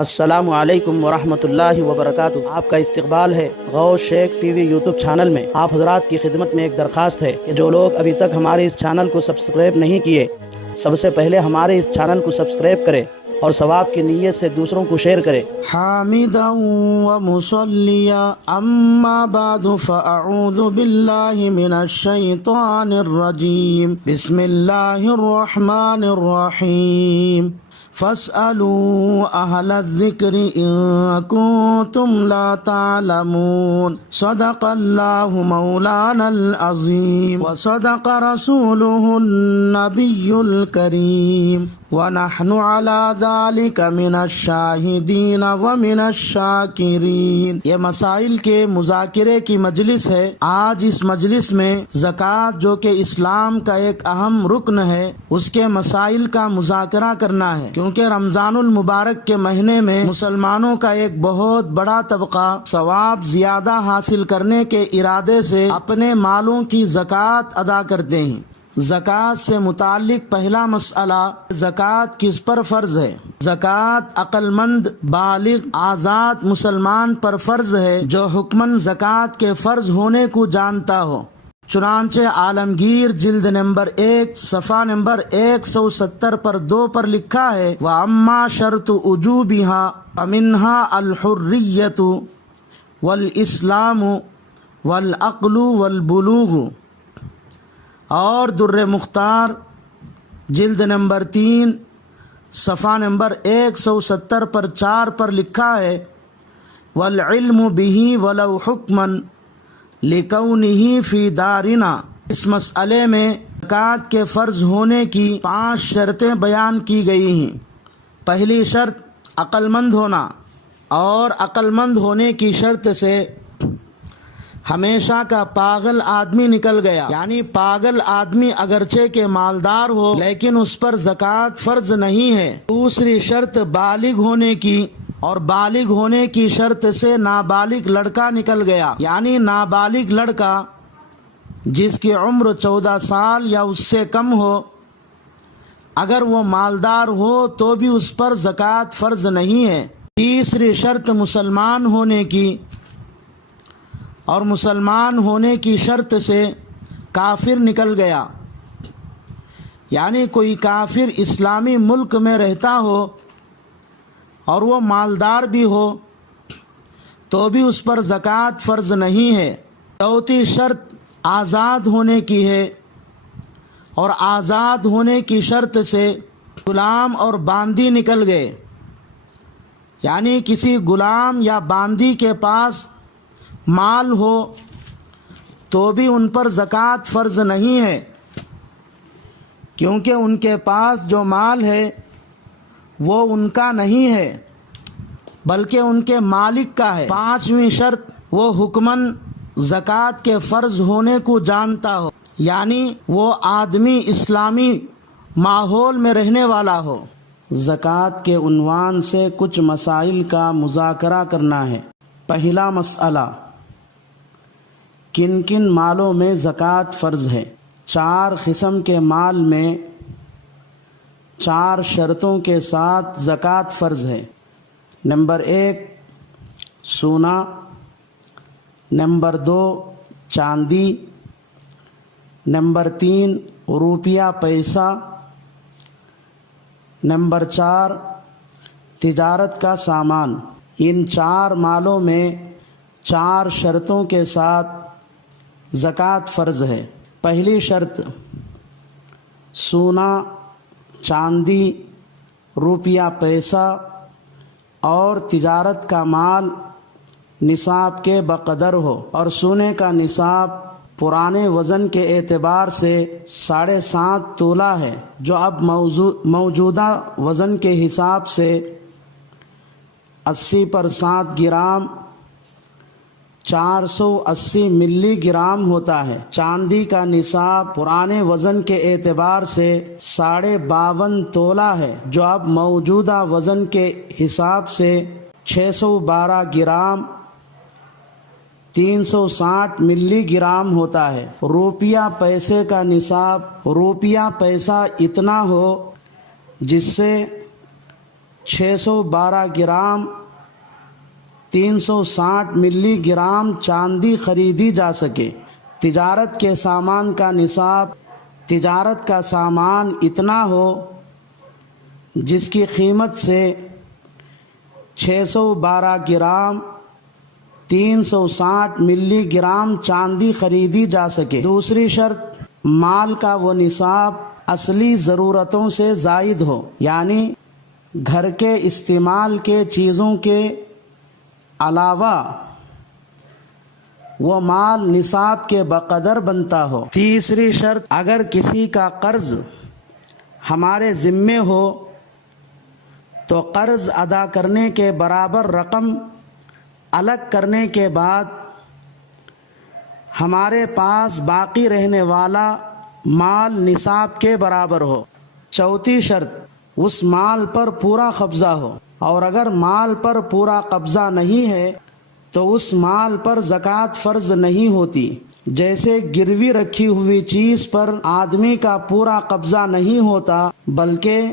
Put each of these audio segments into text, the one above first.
السلام علیکم ورحمۃ اللہ وبرکاتہ۔ آپ کا استقبال ہے غوث شیخ ٹی وی یوٹیوب چینل میں۔ آپ حضرات کی خدمت میں ایک درخواست ہے کہ جو لوگ ابھی تک ہمارے اس چینل کو سبسکرائب نہیں کیے، سب سے پہلے ہمارے اس چینل کو سبسکرائب کریں اور ثواب کی نیت سے دوسروں کو شیئر کریں۔ حامدا ومصلیا اما بعد فاعوذ باللہ من الشیطان الرجیم بسم اللہ الرحمن الرحیم فاسألوا اہل الذکر ان کنتم لا تعلمون صدق اللہ مولانا العظیم وصدق رسولہ النبی الکریم ونحن على ذلك من الشاہدین ومن الشاکرین۔ یہ مسائل کے مذاکرے کی مجلس ہے۔ آج اس مجلس میں زکوٰۃ جو کہ اسلام کا ایک اہم رکن ہے، اس کے مسائل کا مذاکرہ کرنا ہے، کیونکہ رمضان المبارک کے مہینے میں مسلمانوں کا ایک بہت بڑا طبقہ ثواب زیادہ حاصل کرنے کے ارادے سے اپنے مالوں کی زکوٰۃ ادا کرتے ہیں۔ زکوٰۃ سے متعلق پہلا مسئلہ، زکوٰۃ کس پر فرض ہے؟ زکوٰۃ عقل مند بالغ آزاد مسلمان پر فرض ہے جو حکماً زکوٰۃ کے فرض ہونے کو جانتا ہو۔ چنانچہ عالمگیر جلد نمبر 1 صفحہ نمبر 170 پر 2 پر لکھا ہے وَأَمَّا شَرْطُ وُجُوبِهَا فَمِنْهَا الْحُرِّيَّةُ وَالْإِسْلَامُ وَالْعَقْلُ وَالْبُلُوغُ۔ اور در مختار جلد نمبر 3 صفحہ نمبر 170 پر 4 پر لکھا ہے والعلم به ولو حکما لکونہ فی دارنا۔ اس مسئلے میں زکوٰۃ کے فرض ہونے کی 5 شرطیں بیان کی گئی ہیں۔ پہلی شرط عقل مند ہونا، اور عقل مند ہونے کی شرط سے ہمیشہ کا پاگل آدمی نکل گیا، یعنی پاگل آدمی اگرچہ کہ مالدار ہو لیکن اس پر زکوٰۃ فرض نہیں ہے۔ دوسری شرط بالغ ہونے کی، اور بالغ ہونے کی شرط سے نابالغ لڑکا نکل گیا، یعنی نابالغ لڑکا جس کی عمر 14 سال یا اس سے کم ہو، اگر وہ مالدار ہو تو بھی اس پر زکوٰۃ فرض نہیں ہے۔ تیسری شرط مسلمان ہونے کی، اور مسلمان ہونے کی شرط سے کافر نکل گیا، یعنی کوئی کافر اسلامی ملک میں رہتا ہو اور وہ مالدار بھی ہو تو بھی اس پر زکوٰۃ فرض نہیں ہے۔ چوتھی شرط آزاد ہونے کی ہے، اور آزاد ہونے کی شرط سے غلام اور باندی نکل گئے، یعنی کسی غلام یا باندی کے پاس مال ہو تو بھی ان پر زکوٰۃ فرض نہیں ہے، کیونکہ ان کے پاس جو مال ہے وہ ان کا نہیں ہے بلکہ ان کے مالک کا ہے۔ پانچویں شرط وہ حکماً زکوٰۃ کے فرض ہونے کو جانتا ہو، یعنی وہ آدمی اسلامی ماحول میں رہنے والا ہو۔ زکوٰۃ کے عنوان سے کچھ مسائل کا مذاکرہ کرنا ہے۔ پہلا مسئلہ، کن کن مالوں میں زکوٰۃ فرض ہے؟ 4 قسم کے مال میں 4 شرطوں کے ساتھ زکوٰۃ فرض ہے۔ نمبر 1 سونا، نمبر 2 چاندی، نمبر 3 روپیہ پیسہ، نمبر 4 تجارت کا سامان۔ ان 4 مالوں میں 4 شرطوں کے ساتھ زکوٰۃ فرض ہے۔ پہلی شرط، سونا، چاندی، روپیہ پیسہ اور تجارت کا مال نصاب کے بقدر ہو، اور سونے کا نصاب پرانے وزن کے اعتبار سے 7.5 تولہ ہے، جو اب موجودہ وزن کے حساب سے 80 پر 7 گرام 480 ملی گرام ہوتا ہے۔ چاندی کا نصاب پرانے وزن کے اعتبار سے 52.5 تولہ ہے، جو اب موجودہ وزن کے حساب سے 612 گرام 360 ملی گرام ہوتا ہے۔ روپیہ پیسے کا نصاب، روپیہ پیسہ اتنا ہو جس سے 612 گرام 360 ملی گرام چاندی خریدی جا سکے۔ تجارت کے سامان کا نصاب تجارت کا سامان اتنا ہو جس کی قیمت سے 612 گرام 360 ملی گرام چاندی خریدی جا سکے۔ دوسری شرط، مال کا وہ نصاب اصلی ضرورتوں سے زائد ہو، یعنی گھر کے استعمال کے چیزوں کے علاوہ وہ مال نصاب کے بقدر بنتا ہو۔ تیسری شرط، اگر کسی کا قرض ہمارے ذمے ہو تو قرض ادا کرنے کے برابر رقم الگ کرنے کے بعد ہمارے پاس باقی رہنے والا مال نصاب کے برابر ہو۔ چوتھی شرط، اس مال پر پورا قبضہ ہو، اور اگر مال پر پورا قبضہ نہیں ہے تو اس مال پر زکوٰۃ فرض نہیں ہوتی۔ جیسے گروی رکھی ہوئی چیز پر آدمی کا پورا قبضہ نہیں ہوتا، بلکہ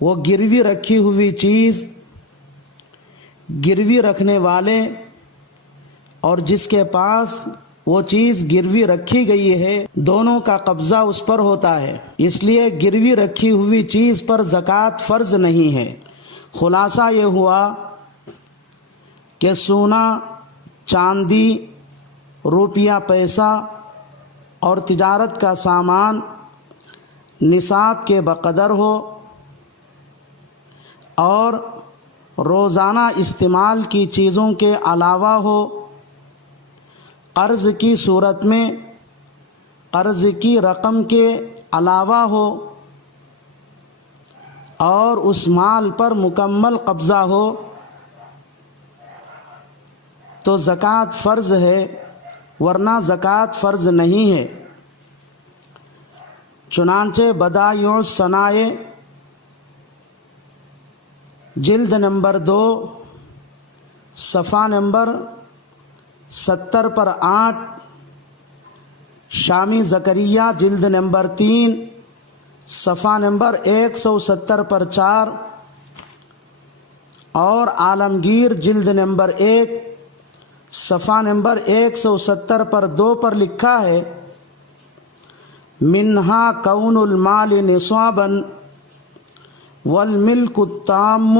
وہ گروی رکھی ہوئی چیز گروی رکھنے والے اور جس کے پاس وہ چیز گروی رکھی گئی ہے دونوں کا قبضہ اس پر ہوتا ہے، اس لیے گروی رکھی ہوئی چیز پر زکوٰۃ فرض نہیں ہے۔ خلاصہ یہ ہوا کہ سونا، چاندی، روپیہ پیسہ اور تجارت کا سامان نصاب کے بقدر ہو اور روزانہ استعمال کی چیزوں کے علاوہ ہو، قرض کی صورت میں قرض کی رقم کے علاوہ ہو، اور اس مال پر مکمل قبضہ ہو تو زکوٰۃ فرض ہے، ورنہ زکوٰۃ فرض نہیں ہے۔ چنانچہ بدائع الصنائع جلد نمبر 2 صفحہ نمبر 70 پر 8، شامی زکریہ جلد نمبر 3 صفحہ نمبر 170 پر 4، اور عالمگیر جلد نمبر 1 صفحہ نمبر 170 پر 2 پر لکھا ہے، منہا کون المال نصابا والملک التام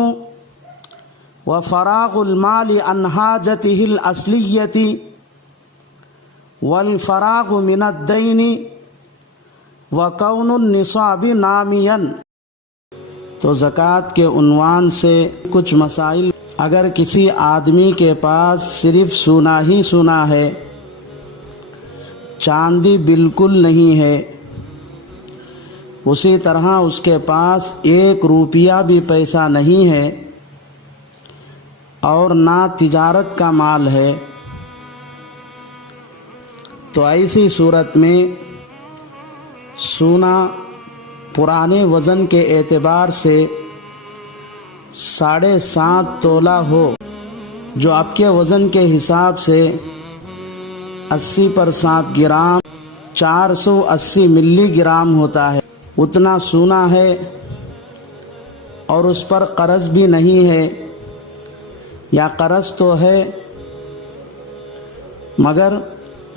وفراغ المال عن حاجته الاصلیۃ والفراغ من الدین وکون النصاب نامیا۔ تو زکوٰۃ کے عنوان سے کچھ مسائل۔ اگر کسی آدمی کے پاس صرف سونا ہی سونا ہے، چاندی بالکل نہیں ہے، اسی طرح اس کے پاس 1 روپیہ بھی پیسہ نہیں ہے اور نہ تجارت کا مال ہے، تو ایسی صورت میں سونا پرانے وزن کے اعتبار سے 7.5 تولہ ہو، جو اب کے وزن کے حساب سے 80 پر 7 گرام 480 ملی گرام ہوتا ہے، اتنا سونا ہے اور اس پر قرض بھی نہیں ہے، یا قرض تو ہے مگر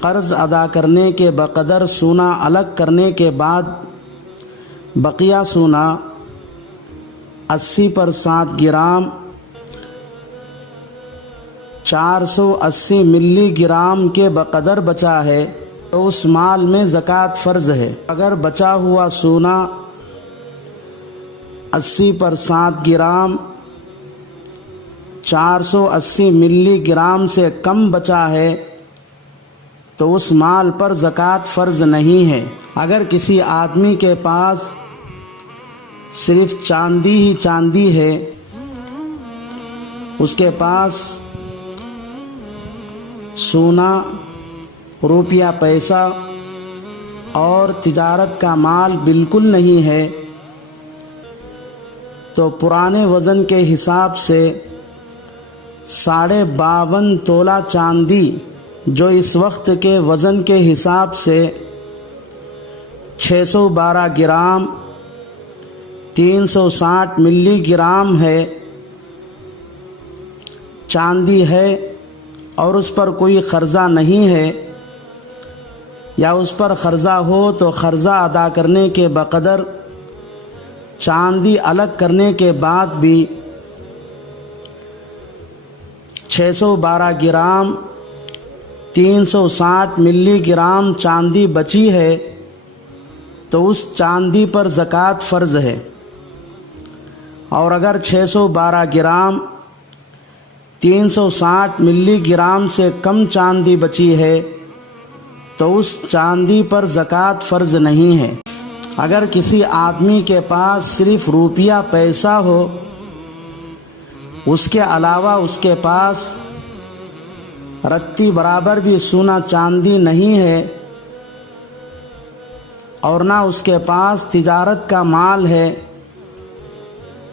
قرض ادا کرنے کے بقدر سونا الگ کرنے کے بعد بقیہ سونا 80 پر 7 گرام 480 ملی گرام کے بقدر بچا ہے، تو اس مال میں زکوٰۃ فرض ہے۔ اگر بچا ہوا سونا 80 پر 7 گرام 480 ملی گرام سے کم بچا ہے تو اس مال پر زکوٰۃ فرض نہیں ہے۔ اگر کسی آدمی کے پاس صرف چاندی ہی چاندی ہے، اس کے پاس سونا، روپیہ پیسہ اور تجارت کا مال بالکل نہیں ہے، تو پرانے وزن کے حساب سے 52.5 تولہ چاندی، جو اس وقت کے وزن کے حساب سے 612 گرام 360 ملی گرام ہے، چاندی ہے اور اس پر کوئی قرضہ نہیں ہے، یا اس پر قرضہ ہو تو قرضہ ادا کرنے کے بقدر چاندی الگ کرنے کے بعد بھی 612 گرام 360 ملی گرام چاندی بچی ہے تو اس چاندی پر زکوٰۃ فرض ہے۔ اور اگر 612 گرام 360 ملی گرام سے کم چاندی بچی ہے تو اس چاندی پر زکوٰۃ فرض نہیں ہے۔ اگر کسی آدمی کے پاس صرف روپیہ پیسہ ہو، اس کے علاوہ اس کے پاس رتی برابر بھی سونا چاندی نہیں ہے اور نہ اس کے پاس تجارت کا مال ہے،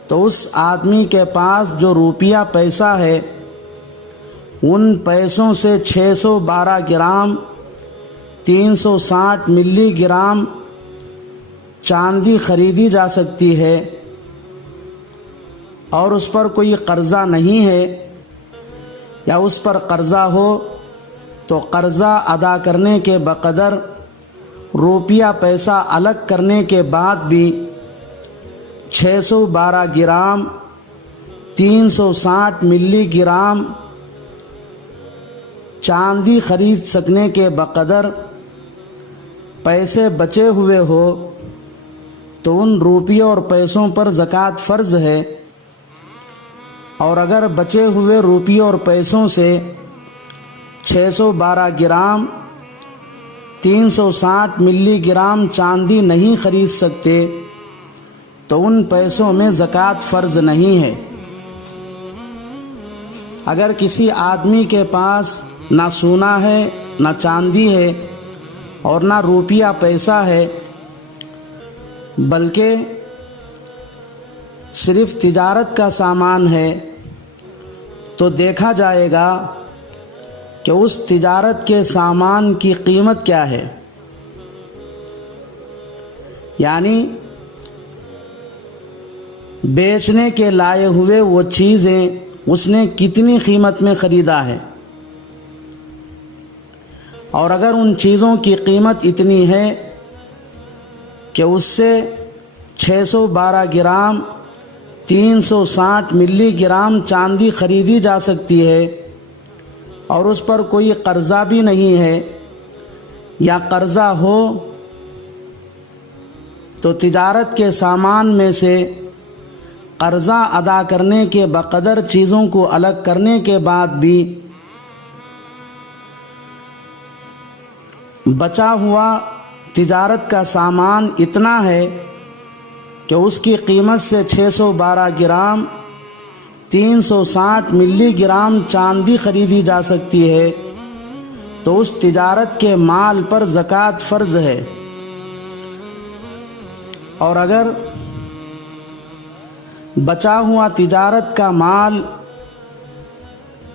تو اس آدمی کے پاس جو روپیہ پیسہ ہے ان پیسوں سے 612 گرام 360 ملی گرام چاندی خریدی جا سکتی ہے، اور اس پر کوئی قرضہ نہیں ہے، یا اس پر قرضہ ہو تو قرضہ ادا کرنے کے بقدر روپیہ پیسہ الگ کرنے کے بعد بھی 612 گرام 360 ملی گرام چاندی خرید سکنے کے بقدر پیسے بچے ہوئے ہو تو ان روپیوں اور پیسوں پر زکوٰۃ فرض ہے۔ اور اگر بچے ہوئے روپیوں اور پیسوں سے 612 گرام 360 ملی گرام چاندی نہیں خرید سکتے تو ان پیسوں میں زکوٰۃ فرض نہیں ہے۔ اگر کسی آدمی کے پاس نہ سونا ہے، نہ چاندی ہے اور نہ روپیہ پیسہ ہے، بلکہ صرف تجارت کا سامان ہے، تو دیکھا جائے گا کہ اس تجارت کے سامان کی قیمت کیا ہے، یعنی بیچنے کے لائے ہوئے وہ چیزیں اس نے کتنی قیمت میں خریدا ہے۔ اور اگر ان چیزوں کی قیمت اتنی ہے کہ اس سے 612 گرام 360 ملی گرام چاندی خریدی جا سکتی ہے اور اس پر کوئی قرضہ بھی نہیں ہے، یا قرضہ ہو تو تجارت کے سامان میں سے قرضہ ادا کرنے کے بقدر چیزوں کو الگ کرنے کے بعد بھی بچا ہوا تجارت کا سامان اتنا ہے کہ اس کی قیمت سے 612 گرام 360 ملی گرام چاندی خریدی جا سکتی ہے، تو اس تجارت کے مال پر زکوٰۃ فرض ہے۔ اور اگر بچا ہوا تجارت کا مال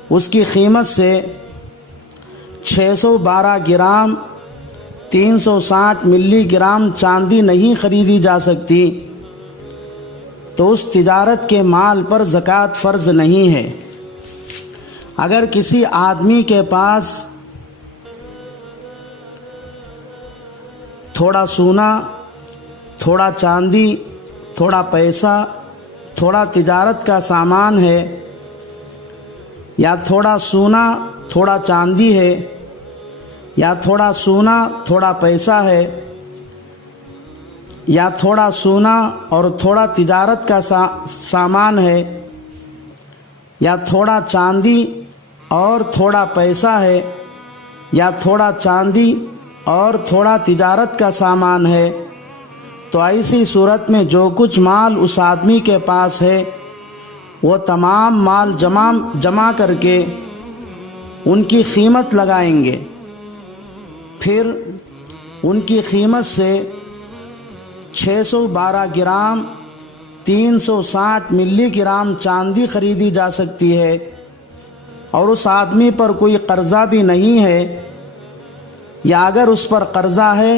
اس کی قیمت سے 612 گرام 360 ملی گرام چاندی نہیں خریدی جا سکتی تو اس تجارت کے مال پر زکوٰۃ فرض نہیں ہے۔ اگر کسی آدمی کے پاس تھوڑا سونا، تھوڑا چاندی، تھوڑا پیسہ، تھوڑا تجارت کا سامان ہے، یا تھوڑا سونا تھوڑا چاندی ہے، یا تھوڑا سونا تھوڑا پیسہ ہے، یا تھوڑا سونا اور تھوڑا تجارت کا سامان ہے، یا تھوڑا چاندی اور تھوڑا پیسہ ہے، یا تھوڑا چاندی اور تھوڑا تجارت کا سامان ہے، تو ایسی صورت میں جو کچھ مال اس آدمی کے پاس ہے وہ تمام مال جمع کر کے ان کی قیمت لگائیں گے، پھر ان کی قیمت سے 612 گرام 360 ملی گرام چاندی خریدی جا سکتی ہے، اور اس آدمی پر کوئی قرضہ بھی نہیں ہے، یا اگر اس پر قرضہ ہے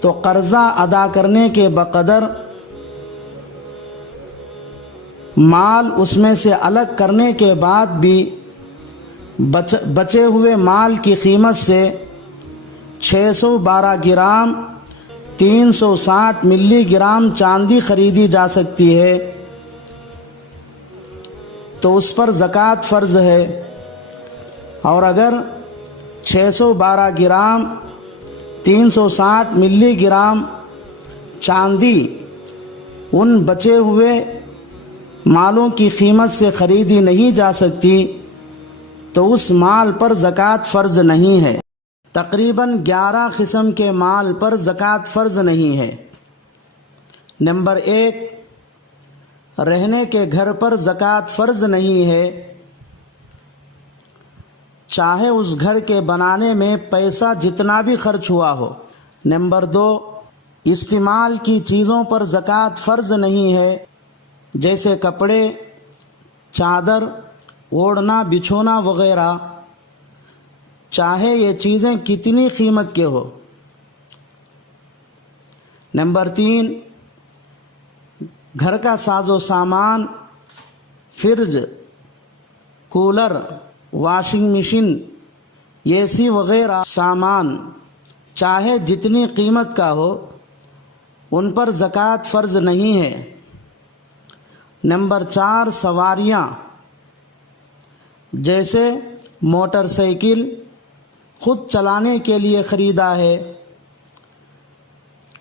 تو قرضہ ادا کرنے کے بقدر مال اس میں سے الگ کرنے کے بعد بھی بچے ہوئے مال کی قیمت سے 612 گرام 360 ملی گرام چاندی خریدی جا سکتی ہے تو اس پر زکوٰۃ فرض ہے، اور اگر 612 گرام 360 ملی گرام چاندی ان بچے ہوئے مالوں کی قیمت سے خریدی نہیں جا سکتی تو اس مال پر زکوٰۃ فرض نہیں ہے۔ تقریباً 11 قسم کے مال پر زکوٰۃ فرض نہیں ہے۔ نمبر 1، رہنے کے گھر پر زکوٰۃ فرض نہیں ہے، چاہے اس گھر کے بنانے میں پیسہ جتنا بھی خرچ ہوا ہو۔ نمبر 2، استعمال کی چیزوں پر زکوٰۃ فرض نہیں ہے، جیسے کپڑے، چادر، اوڑھنا بچھونا وغیرہ، چاہے یہ چیزیں کتنی قیمت کے ہو۔ نمبر 3، گھر کا ساز و سامان، فریج، کولر، واشنگ مشین، اے سی وغیرہ سامان چاہے جتنی قیمت کا ہو ان پر زکوٰۃ فرض نہیں ہے۔ نمبر 4، سواریاں، جیسے موٹر سائیکل خود چلانے کے لیے خریدا ہے،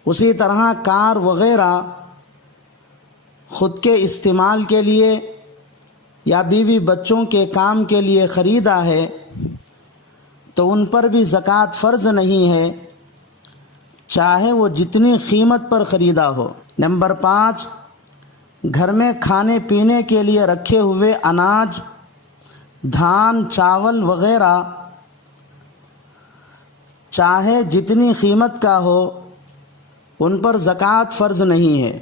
اسی طرح کار وغیرہ خود کے استعمال کے لیے یا بیوی بچوں کے کام کے لیے خریدا ہے تو ان پر بھی زکوٰۃ فرض نہیں ہے، چاہے وہ جتنی قیمت پر خریدا ہو۔ نمبر 5، گھر میں کھانے پینے کے لیے رکھے ہوئے اناج، دھان، چاول وغیرہ چاہے جتنی قیمت کا ہو ان پر زکوٰۃ فرض نہیں ہے۔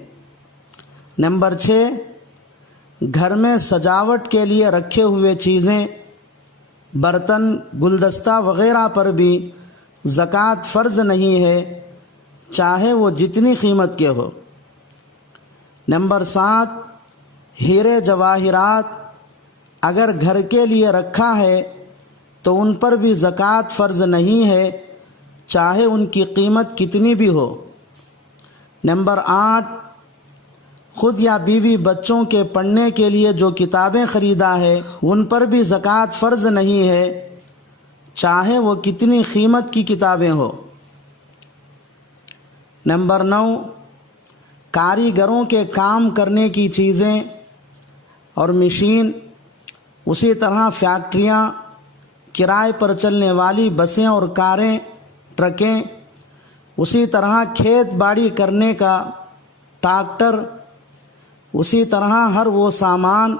نمبر 6، گھر میں سجاوٹ کے لیے رکھے ہوئے چیزیں، برتن، گلدستہ وغیرہ پر بھی زکوٰۃ فرض نہیں ہے، چاہے وہ جتنی قیمت کے ہو۔ نمبر 7، ہیرے جواہرات اگر گھر کے لیے رکھا ہے تو ان پر بھی زکوٰۃ فرض نہیں ہے، چاہے ان کی قیمت کتنی بھی ہو۔ نمبر 8، خود یا بیوی بچوں کے پڑھنے کے لیے جو کتابیں خریدا ہے ان پر بھی زکوٰۃ فرض نہیں ہے، چاہے وہ کتنی قیمت کی کتابیں ہو۔ نمبر 9، کاریگروں کے کام کرنے کی چیزیں اور مشین، اسی طرح فیکٹریاں، کرائے پر چلنے والی بسیں اور کاریں، ٹرکیں، اسی طرح کھیت باڑی کرنے کا ٹریکٹر، اسی طرح ہر وہ سامان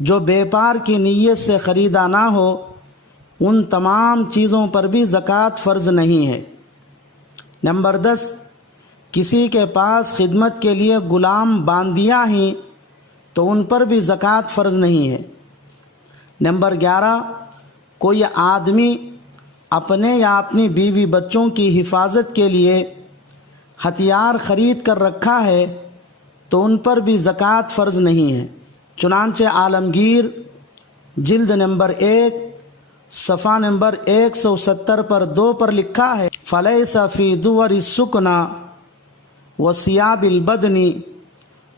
جو بیپار کی نیت سے خریدا نہ ہو ان تمام چیزوں پر بھی زکوٰۃ فرض نہیں ہے۔ نمبر 10، کسی کے پاس خدمت کے لیے غلام باندیاں ہی تو ان پر بھی زکوٰۃ فرض نہیں ہے۔ نمبر 11، کوئی آدمی اپنے یا اپنی بیوی بچوں کی حفاظت کے لیے ہتھیار خرید کر رکھا ہے تو ان پر بھی زکوٰۃ فرض نہیں ہے۔ چنانچہ عالمگیر جلد نمبر 1 صفحہ نمبر 170 پر 2 پر لکھا ہے، فَلَيْسَ فِي دُوَرِ السُّكْنَى وَثِيَابِ الْبَدْنِ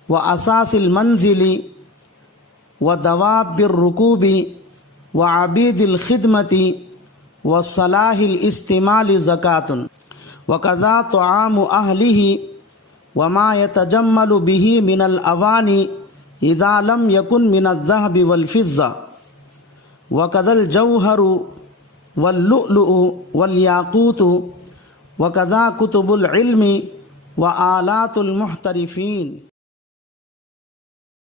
وَأَسَاسِ الْمَنْزِلِ وَدَوَابِّ الرُّكُوبِ وَعَبِيدِ الْخِدْمَةِ وَصَلَاحِ الْإِسْتِعْمَالِ زَكَاةٌ وَكَذَا طَعَامُ أَهْلِهِ وَمَا يَتَجَمَّلُ بِهِ مِنَ الْأَوَانِ إِذَا لَمْ يَكُنْ مِنَ الذَّهَبِ وَالْفِضَّةِ وَكَذَا الْجَوْهَرُ وَاللُّؤْلُؤُ وَالْيَاقُوتُ وَكَذَا كُتُبُ الْعِلْمِ وَآلَاتُ الْمُحْتَرِفِينَ۔